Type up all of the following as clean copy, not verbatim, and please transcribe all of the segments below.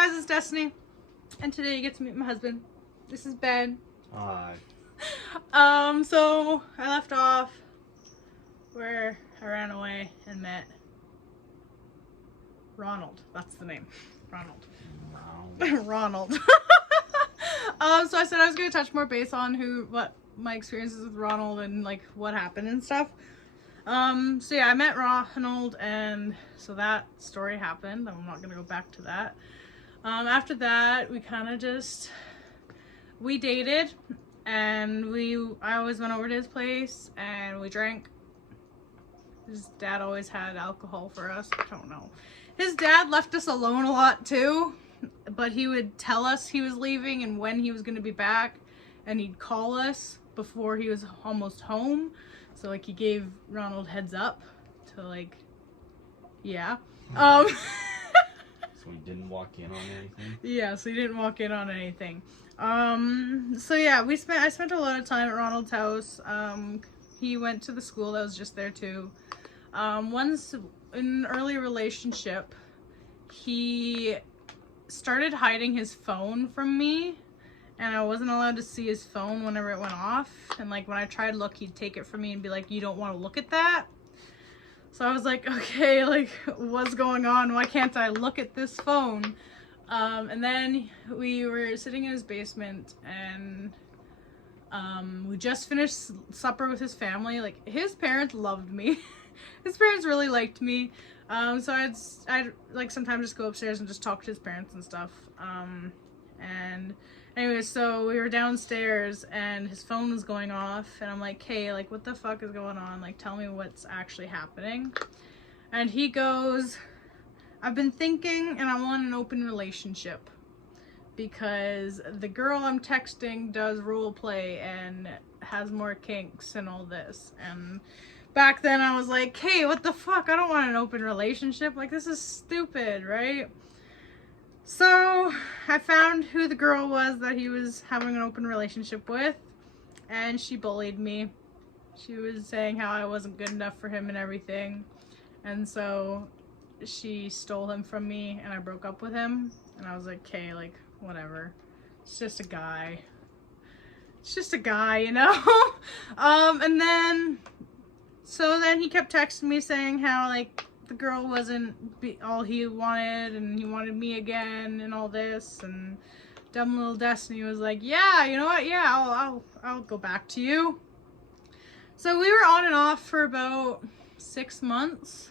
guys, it's Destiny, and today you get to meet my husband. This is Ben. Hi. So I left off where I ran away and met Ronald. That's the name. Ronald. Ronald. So I said I was gonna touch more base on what my experiences with Ronald and like what happened and stuff. So yeah, I met Ronald, and so that story happened. I'm not gonna go back to that. After that, we dated, and I always went over to his place and we drank. His dad always had alcohol for us. I don't know. His dad left us alone a lot too, but he would tell us he was leaving and when he was going to be back, and he'd call us before he was almost home. So like he gave Ronald heads up to like, yeah. So he didn't walk in on anything? Yeah, so he didn't walk in on anything. So yeah, I spent a lot of time at Ronald's house. He went to the school that was just there too. Once in an early relationship, he started hiding his phone from me, and I wasn't allowed to see his phone whenever it went off. And like when I tried to look, he'd take it from me and be like, "You don't want to look at that?" So I was like, okay, like what's going on? Why can't I look at this phone? And then we were sitting in his basement, and we just finished supper with his family. Like his parents loved me. His parents really liked me. So I'd like sometimes just go upstairs and just talk to his parents and stuff. And anyway, so we were downstairs and his phone was going off, and I'm like, hey, like what the fuck is going on? Like tell me what's actually happening. And he goes, I've been thinking and I want an open relationship because the girl I'm texting does role play and has more kinks and all this. And back then I was like, hey, what the fuck? I don't want an open relationship. Like this is stupid, right? So I found who the girl was that he was having an open relationship with, and she bullied me. She was saying how I wasn't good enough for him and everything. And so she stole him from me, and I broke up with him. And I was like, okay, like whatever. It's just a guy. It's just a guy, you know? And then he kept texting me saying how like the girl wasn't all he wanted, and he wanted me again and all this. And dumb little Destiny was like, yeah, you know what? Yeah, I'll go back to you. So we were on and off for about 6 months.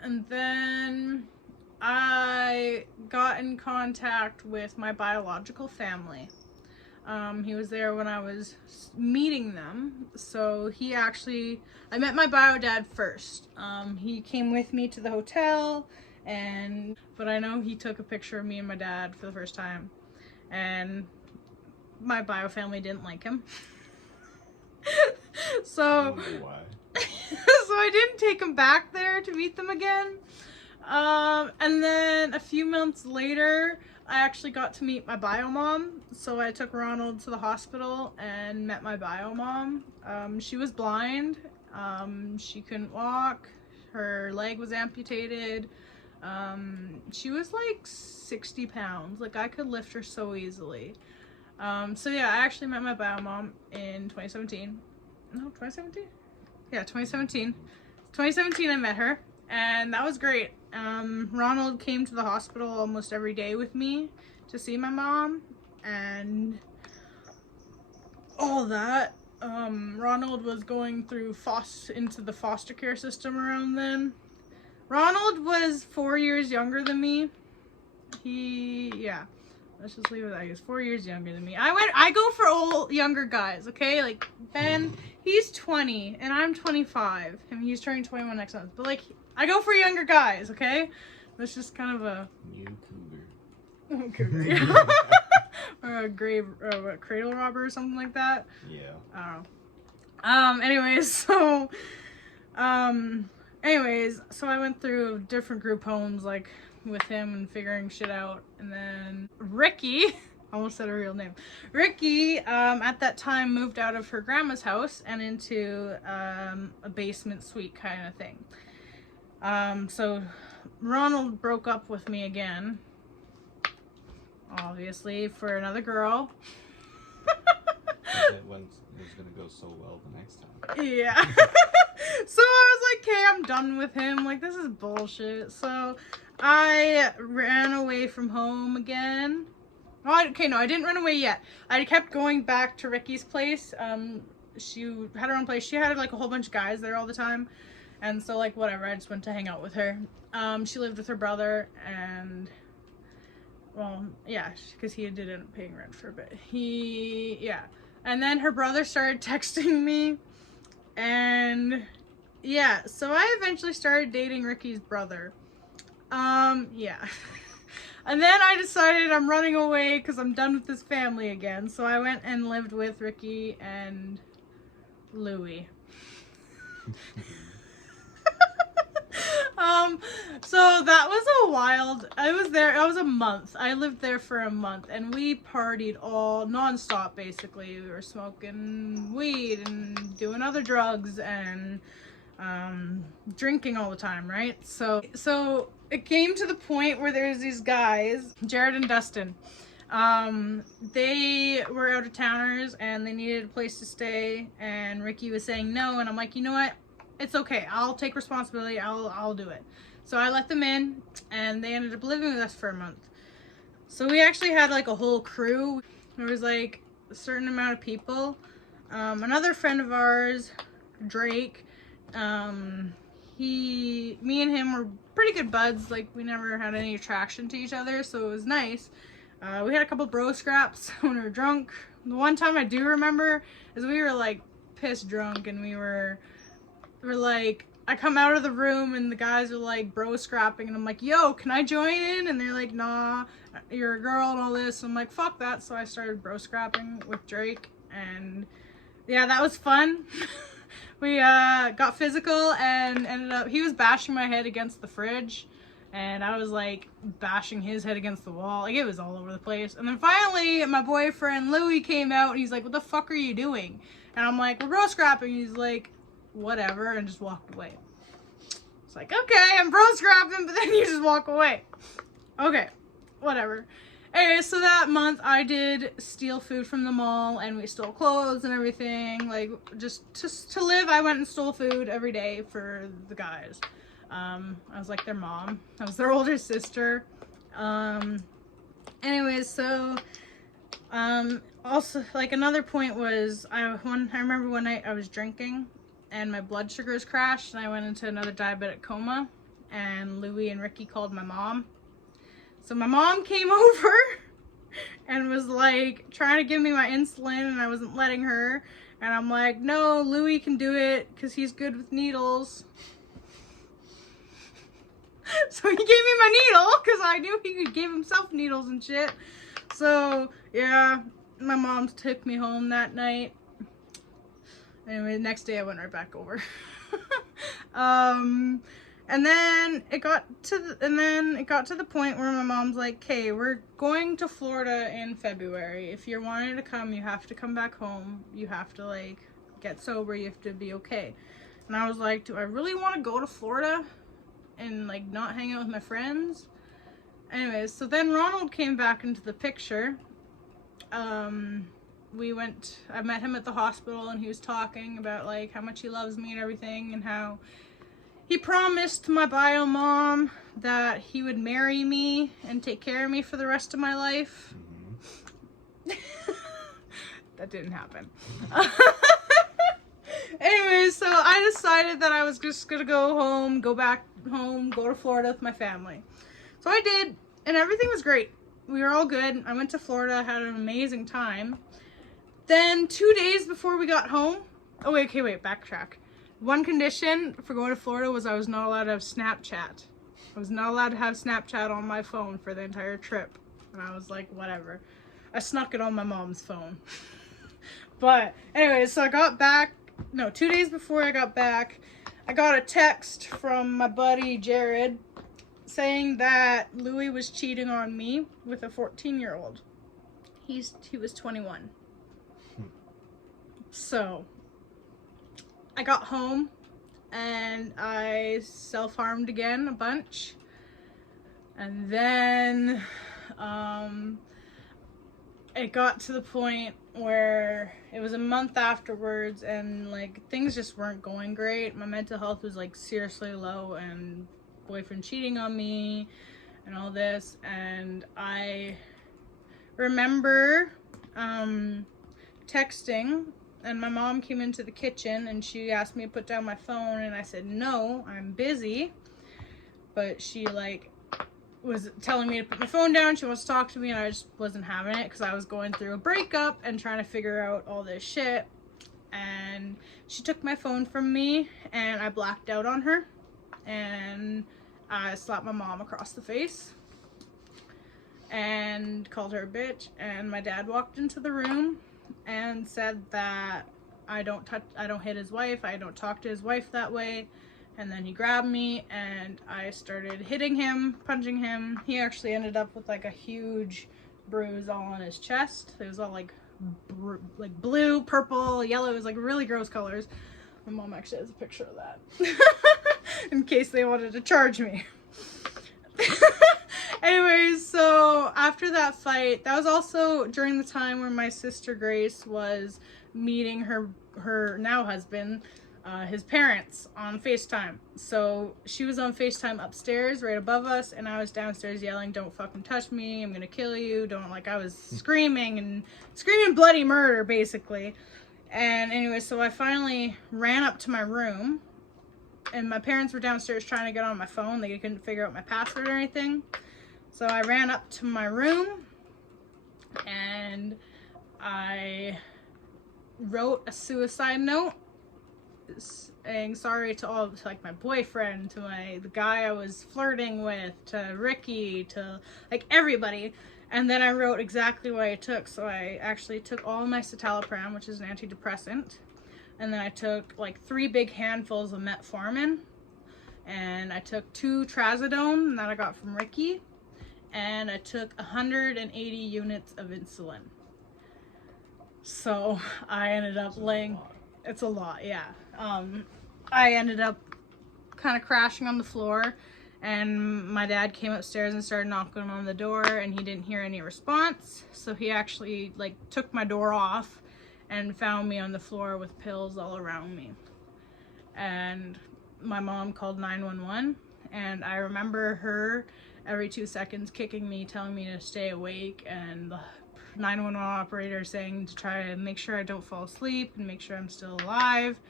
And then I got in contact with my biological family. He was there when I was meeting them. So I met my bio dad first. He came with me to the hotel, but I know he took a picture of me and my dad for the first time, and my bio family didn't like him. So, why? so I didn't take him back there to meet them again. And then a few months later, I actually got to meet my bio mom. So I took Ronald to the hospital and met my bio mom. She was blind. She couldn't walk. Her leg was amputated. She was like 60 pounds. Like I could lift her so easily. So yeah, I actually met my bio mom in 2017. No, 2017? Yeah, 2017. 2017 I met her, and that was great. Ronald came to the hospital almost every day with me to see my mom and all that. Ronald was going through into the foster care system around then. Ronald was 4 years younger than me. Let's just leave it at that. He was 4 years younger than me. I go for younger guys, okay? Like Ben, he's 20 and I'm 25, and he's turning 21 next month. But like, I go for younger guys, okay? That's just kind of a cougar, yeah. Or a cradle robber or something like that. Yeah. I don't know. Anyways, so I went through different group homes like with him and figuring shit out. And then Ricky, I almost said her real name. Ricky, at that time moved out of her grandma's house and into a basement suite kind of thing. So Ronald broke up with me again. obviously, for another girl. It was gonna go so well the next time. Yeah. So I was like, okay, I'm done with him. Like, this is bullshit. So I ran away from home again. Oh, okay, no, I didn't run away yet. I kept going back to Ricky's place. She had her own place. She had like a whole bunch of guys there all the time. And so, like, whatever, I just went to hang out with her. She lived with her brother, and, well, yeah, because he did end up paying rent for a bit. Yeah. And then her brother started texting me, and, yeah, so I eventually started dating Ricky's brother. Yeah. And then I decided I'm running away because I'm done with this family again. So I went and lived with Ricky and Louie. So that was a wild, I was a month. I lived there for a month, and we partied all nonstop, basically. We were smoking weed and doing other drugs and drinking all the time, right? So it came to the point where there's these guys, Jared and Dustin. They were out of towners and they needed a place to stay, and Ricky was saying no, and I'm like, you know what? It's okay. I'll take responsibility. I'll do it. So I let them in, and they ended up living with us for a month. So we actually had like a whole crew. There was like a certain amount of people. Another friend of ours, Drake, me and him were pretty good buds. Like, we never had any attraction to each other, so it was nice. We had a couple bro scraps when we were drunk. The one time I do remember is we were like pissed drunk, and we're like, I come out of the room and the guys are like bro scrapping, and I'm like, yo, can I join in? And they're like, nah, you're a girl and all this. I'm like, fuck that. So I started bro scrapping with Drake, and yeah, that was fun. We got physical and ended up, he was bashing my head against the fridge, and I was like bashing his head against the wall. Like, it was all over the place. And then finally my boyfriend Louie came out, and he's like, what the fuck are you doing? And I'm like, we're bro scrapping. He's like, whatever, and just walked away. It's like, okay, I'm bro scrapping, but then you just walk away. Okay, whatever. Anyway, so that month I did steal food from the mall, and we stole clothes and everything. Like, just to live, I went and stole food every day for the guys. I was like their mom. I was their older sister. Anyways, so also, like, another point was, I remember one night I was drinking and my blood sugars crashed, and I went into another diabetic coma, and Louie and Ricky called my mom. So my mom came over and was like trying to give me my insulin, and I wasn't letting her. And I'm like, no, Louie can do it because he's good with needles. So he gave me my needle because I knew he could give himself needles and shit. So yeah, my mom took me home that night. Anyway, the next day I went right back over. And then it got to the point where my mom's like, "Okay, we're going to Florida in February. If you're wanting to come, you have to come back home. You have to, like, get sober. You have to be okay." And I was like, "Do I really want to go to Florida and, like, not hang out with my friends?" Anyways, so then Ronald came back into the picture. I met him at the hospital, and he was talking about, like, how much he loves me and everything, and how he promised my bio mom that he would marry me and take care of me for the rest of my life. Mm-hmm. That didn't happen. Anyways, so I decided that I was just gonna go back home, go to Florida with my family. So I did, and everything was great. We were all good. I went to Florida, had an amazing time. Then 2 days before we got home, wait, backtrack. One condition for going to Florida was I was not allowed to have Snapchat. I was not allowed to have Snapchat on my phone for the entire trip. And I was like, whatever. I snuck it on my mom's phone. But anyways, so I got back, 2 days before I got back, I got a text from my buddy Jared saying that Louie was cheating on me with a 14-year-old. He was 21. So I got home and I self-harmed again a bunch. And then it got to the point where it was a month afterwards, and like things just weren't going great. My mental health was like seriously low, and boyfriend cheating on me and all this. And I remember texting, and my mom came into the kitchen and she asked me to put down my phone, and I said no, I'm busy. But she like was telling me to put my phone down. She wants to talk to me, and I just wasn't having it because I was going through a breakup and trying to figure out all this shit. And she took my phone from me, and I blacked out on her, and I slapped my mom across the face and called her a bitch. And my dad walked into the room and said that I don't hit his wife, I don't talk to his wife that way. And then he grabbed me and I started hitting him, punching him. He actually ended up with like a huge bruise all on his chest. It was all like blue, purple, yellow. It was like really gross colors. My mom actually has a picture of that in case they wanted to charge me. Anyways, so after that fight, that was also during the time where my sister Grace was meeting her now husband, his parents, on FaceTime. So she was on FaceTime upstairs right above us, and I was downstairs yelling, "Don't fucking touch me, I'm gonna kill you, don't," like I was screaming bloody murder basically. And anyway, so I finally ran up to my room, and my parents were downstairs trying to get on my phone. They couldn't figure out my password or anything. So I ran up to my room and I wrote a suicide note saying sorry to all, to like my boyfriend, to the guy I was flirting with, to Ricky, to like everybody. And then I wrote exactly what I took. So I actually took all my citalopram, which is an antidepressant, and then I took like 3 big handfuls of metformin, and I took 2 trazodone that I got from Ricky, and I took 180 units of insulin. So I ended up laying, it's a lot, yeah. I ended up kind of crashing on the floor, and my dad came upstairs and started knocking on the door, and he didn't hear any response. So he actually like took my door off and found me on the floor with pills all around me. And my mom called 911, and I remember her every 2 seconds kicking me, telling me to stay awake, and the 911 operator saying to try to make sure I don't fall asleep and make sure I'm still alive.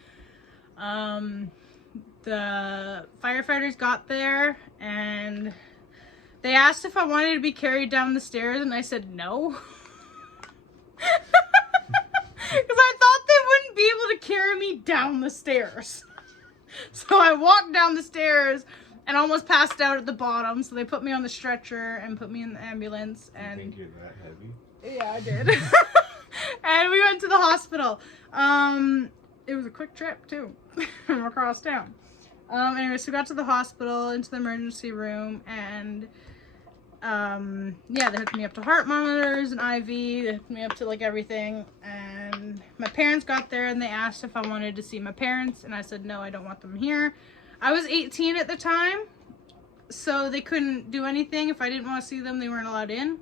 The firefighters got there and they asked if I wanted to be carried down the stairs, and I said no. Because I thought they wouldn't be able to carry me down the stairs. So I walked down the stairs and almost passed out at the bottom. So they put me on the stretcher and put me in the ambulance. And you think you're that heavy? Yeah, I did. And we went to the hospital. It was a quick trip too, from across town. Anyway, so we got to the hospital, into the emergency room, and yeah, they hooked me up to heart monitors and IV. They hooked me up to like everything. And my parents got there and they asked if I wanted to see my parents, and I said no, I don't want them here. I was 18 at the time, so they couldn't do anything. If I didn't want to see them, they weren't allowed in.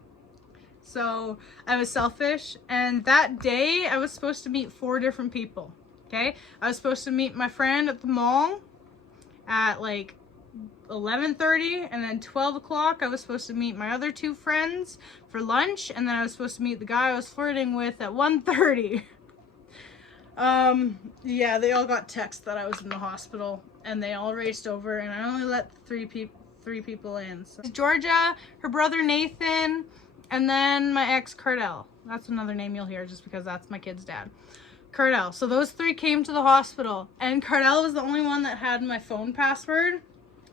So I was selfish, and that day I was supposed to meet 4 different people. Okay, I was supposed to meet my friend at the mall at like 11:30, and then 12 o'clock I was supposed to meet my other 2 friends for lunch, and then I was supposed to meet the guy I was flirting with at 1:30. Yeah, they all got text that I was in the hospital, and they all raced over, and I only let 3 people in. So Georgia, her brother Nathan, and then my ex Cardell. That's another name you'll hear just because that's my kid's dad. Cardell. So those 3 came to the hospital, and Cardell was the only one that had my phone password,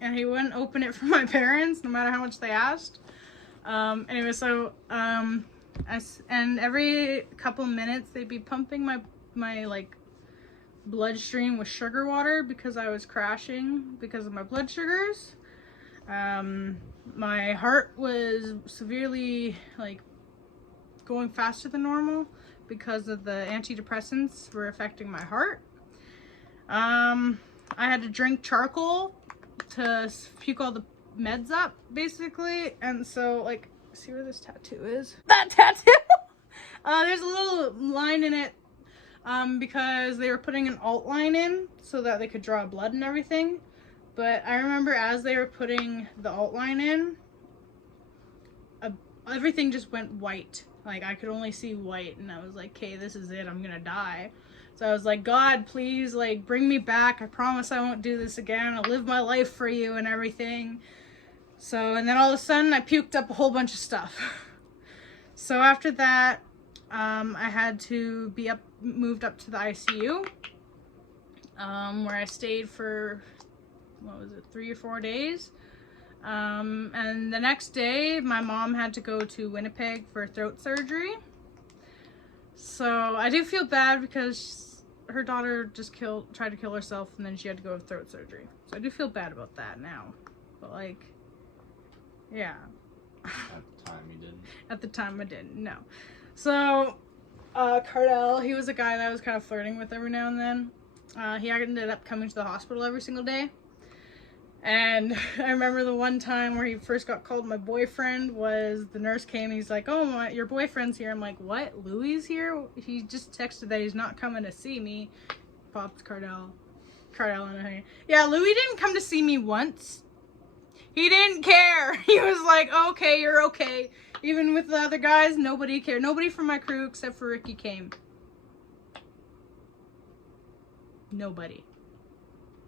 and he wouldn't open it for my parents no matter how much they asked. Anyway, so and every couple minutes they'd be pumping my like bloodstream with sugar water because I was crashing because of my blood sugars. My heart was severely like going faster than normal because of the antidepressants were affecting my heart. I had to drink charcoal to puke all the meds up basically, and so like, see where this tattoo is? That tattoo! There's a little line in it because they were putting an alt line in so that they could draw blood and everything. But I remember as they were putting the alt line in, everything just went white. Like, I could only see white, and I was like, okay, this is it, I'm gonna die. So I was like, God, please, like, bring me back. I promise I won't do this again. I'll live my life for you and everything. So, and then all of a sudden, I puked up a whole bunch of stuff. So after that, I had to be moved up to the ICU, where I stayed for, 3 or 4 days. And the next day, my mom had to go to Winnipeg for throat surgery. So I do feel bad because her daughter just tried to kill herself, and then she had to go to throat surgery. So I do feel bad about that now. But like, yeah. At the time you didn't. At the time I didn't, no. So, Cardell, he was a guy that I was kind of flirting with every now and then. He ended up coming to the hospital every single day. And I remember the one time where he first got called my boyfriend was the nurse came and he's like, oh, your boyfriend's here. I'm like, what? Louis here? He just texted that he's not coming to see me. Popped Cardell and I. Yeah, Louis didn't come to see me once. He didn't care. He was like, okay, you're okay. Even with the other guys, nobody cared. Nobody from my crew except for Ricky came. Nobody.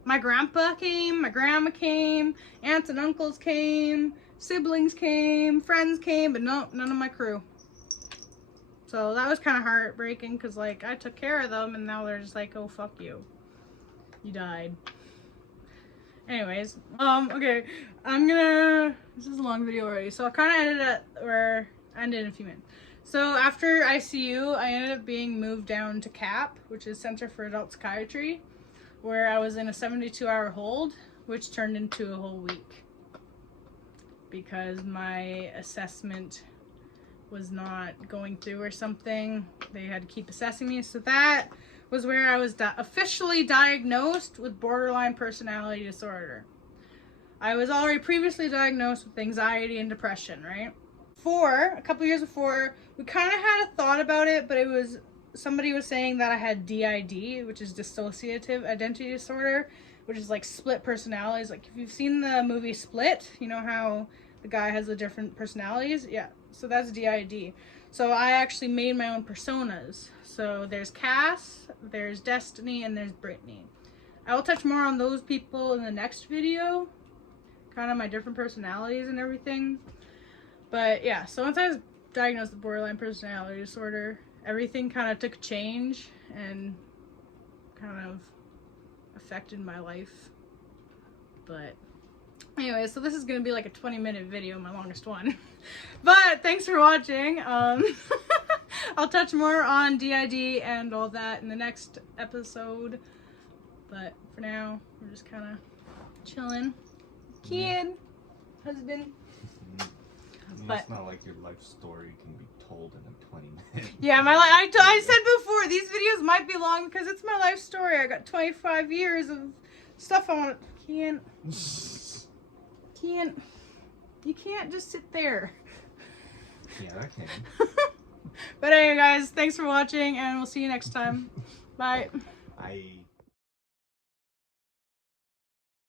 My grandpa came, my grandma came, aunts and uncles came, siblings came, friends came, but no, none of my crew. So that was kind of heartbreaking because, like, I took care of them and now they're just like, oh, fuck you. You died. Anyways, okay, this is a long video already, so I kind of ended in a few minutes. So after ICU, I ended up being moved down to CAP, which is Center for Adult Psychiatry, where I was in a 72-hour hold, which turned into a whole week because my assessment was not going through or something. They had to keep assessing me, so that was where I was officially diagnosed with borderline personality disorder. I was already previously diagnosed with anxiety and depression, right? A couple years before, we kind of had a thought about it, but somebody was saying that I had DID, which is dissociative identity disorder, which is like split personalities. Like, if you've seen the movie Split, you know how the guy has the different personalities? Yeah, so that's DID. So I actually made my own personas. So there's Cass, there's Destiny, and there's Brittany. I will touch more on those people in the next video, kind of my different personalities and everything. But yeah, so once I was diagnosed with borderline personality disorder, everything kind of took a change and kind of affected my life. But anyway, so this is going to be like a 20-minute video, my longest one. But thanks for watching. I'll touch more on DID and all that in the next episode. But for now, we're just kind of chilling. Kid, husband. But it's not like your life story can be told in a 20 minutes. Yeah, I said before, these videos might be long because it's my life story. I got 25 years of stuff I want to... You can't just sit there. Yeah, I can. But anyway, guys, thanks for watching, and we'll see you next time. Bye. Bye.